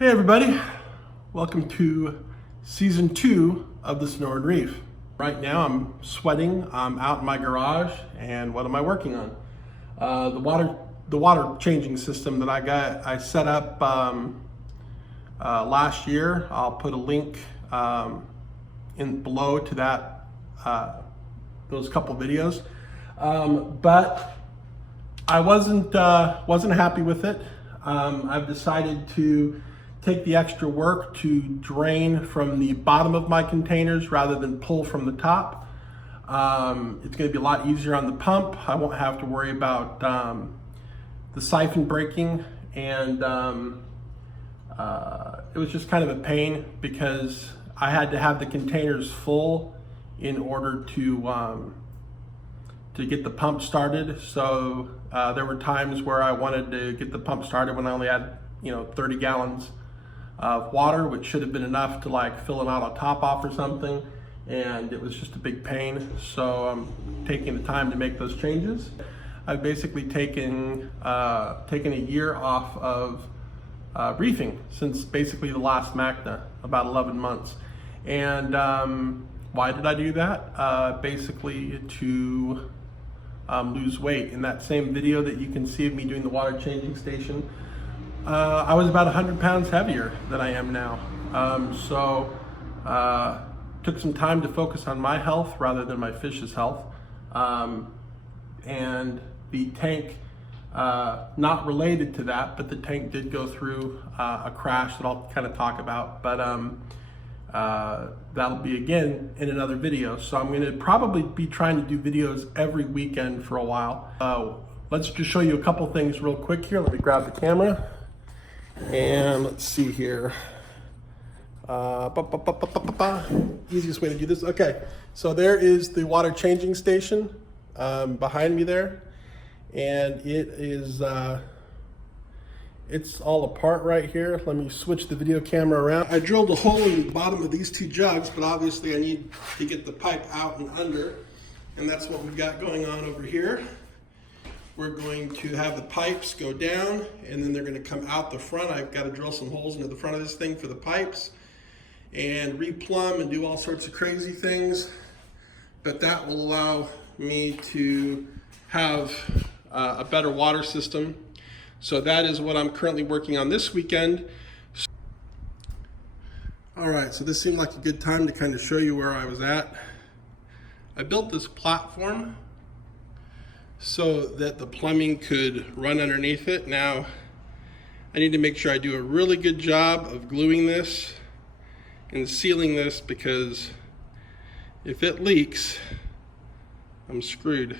Hey everybody, welcome to season 2 of the Sonoran Reef. Right now I'm sweating, I'm out in my garage, and what am I working on? The water changing system that I set up last year. I'll put a link in below to that, those couple videos. But I wasn't happy with it. I've decided to take the extra work to drain from the bottom of my containers rather than pull from the top. It's going to be a lot easier on the pump. I won't have to worry about the siphon breaking, and it was just kind of a pain because I had to have the containers full in order to get the pump started. So there were times where I wanted to get the pump started when I only had 30 gallons of water, which should have been enough to like fill an auto top off or something, and it was just a big pain. So I'm taking the time to make those changes. I've basically taken a year off of reefing since basically the last MACNA, about 11 months. And why did I do that? Basically to lose weight. In that same video that you can see of me doing the water changing station, I was about 100 pounds heavier than I am now. Took some time to focus on my health rather than my fish's health. And the tank, not related to that, but the tank did go through a crash that I'll kind of talk about, but that'll be again in another video. So I'm going to probably be trying to do videos every weekend for a while. Let's just show you a couple things real quick here. Let me grab the camera and let's see here. Easiest way to do this. Okay, so there is the water changing station behind me there, and it is it's all apart right here. Let me switch the video camera around. I drilled a hole in the bottom of these two jugs, but obviously I need to get the pipe out and under, and that's what we've got going on over here. We're going to have the pipes go down, and then they're going to come out the front. I've got to drill some holes into the front of this thing for the pipes and replumb and do all sorts of crazy things, but that will allow me to have a better water system. So that is what I'm currently working on this weekend. All right, so this seemed like a good time to kind of show you where I was at. I built this platform so that the plumbing could run underneath it. Now, I need to make sure I do a really good job of gluing this and sealing this, because if it leaks, I'm screwed.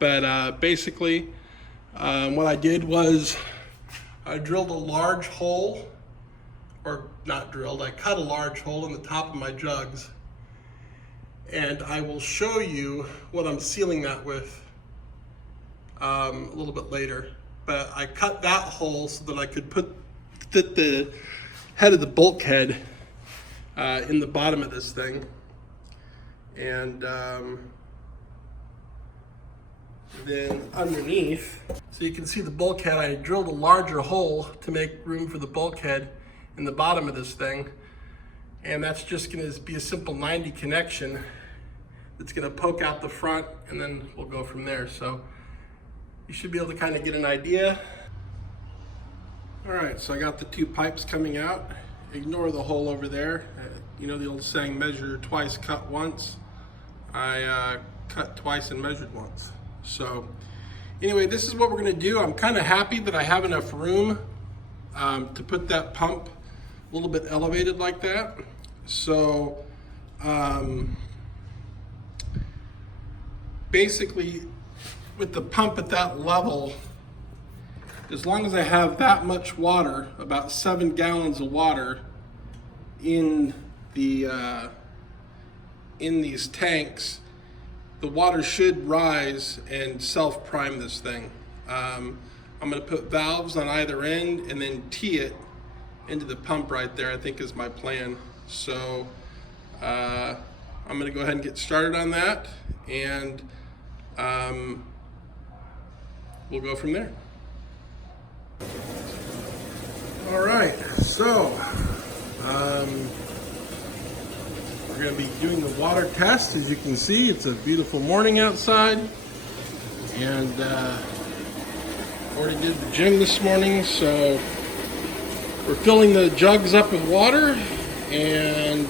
But basically, what I did was I drilled a large hole, or not drilled, I cut a large hole in the top of my jugs, and I will show you what I'm sealing that with a little bit later. But I cut that hole so that I could fit the head of the bulkhead in the bottom of this thing. And then underneath, so you can see the bulkhead, I drilled a larger hole to make room for the bulkhead in the bottom of this thing. And that's just going to be a simple 90 connection that's going to poke out the front, and then we'll go from there. So you should be able to kind of get an idea. All right, so I got the two pipes coming out. Ignore the hole over there. You know the old saying, measure twice, cut once. I cut twice and measured once. So anyway, this is what we're going to do. I'm kind of happy that I have enough room to put that pump a little bit elevated like that. So basically, with the pump at that level, as long as I have that much water, about 7 gallons of water in the in these tanks, the water should rise and self-prime this thing. I'm going to put valves on either end and then tee it into the pump right there, I think is my plan. So I'm going to go ahead and get started on that, and we'll go from there. So, we're going to be doing the water test. As you can see, it's a beautiful morning outside, and already did the gym this morning, so we're filling the jugs up with water, and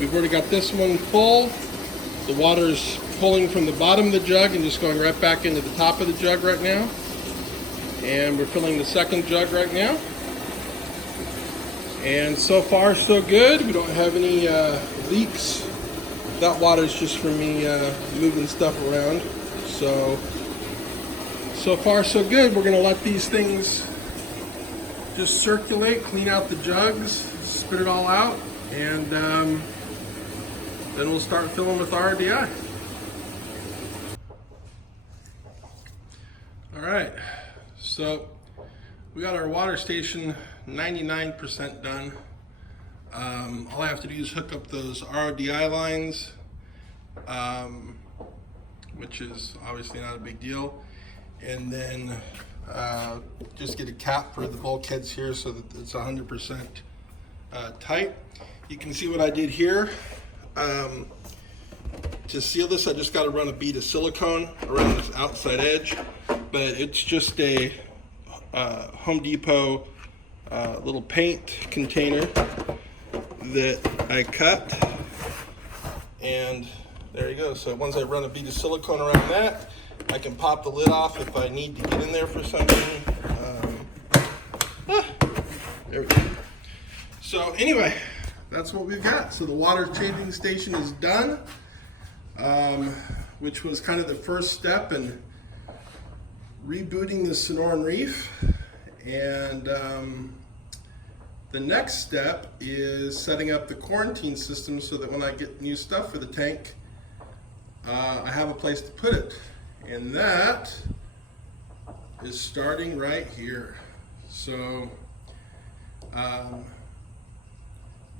we've already got this one full. The water's pulling from the bottom of the jug and just going right back into the top of the jug right now. And we're filling the second jug right now. And so far so good. We don't have any leaks. That water is just from me moving stuff around. So far so good. We're gonna let these things just circulate, clean out the jugs, spit it all out, and then we'll start filling with RDI. All right, so we got our water station 99% done. All I have to do is hook up those RDI lines, which is obviously not a big deal, and then just get a cap for the bulkheads here so that it's 100% tight. You can see what I did here. To seal this, I just got to run a bead of silicone around this outside edge, but it's just a Home Depot little paint container that I cut, and there you go. So once I run a bead of silicone around that, I can pop the lid off if I need to get in there for something. There we go. So anyway, that's what we've got. So the water changing station is done, which was kind of the first step in rebooting the Sonoran Reef. And the next step is setting up the quarantine system so that when I get new stuff for the tank, I have a place to put it. And that is starting right here. So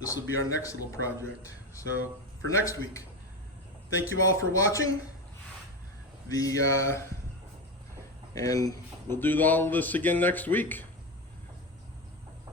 this will be our next little project. So for next week, thank you all for watching. And we'll do all of this again next week.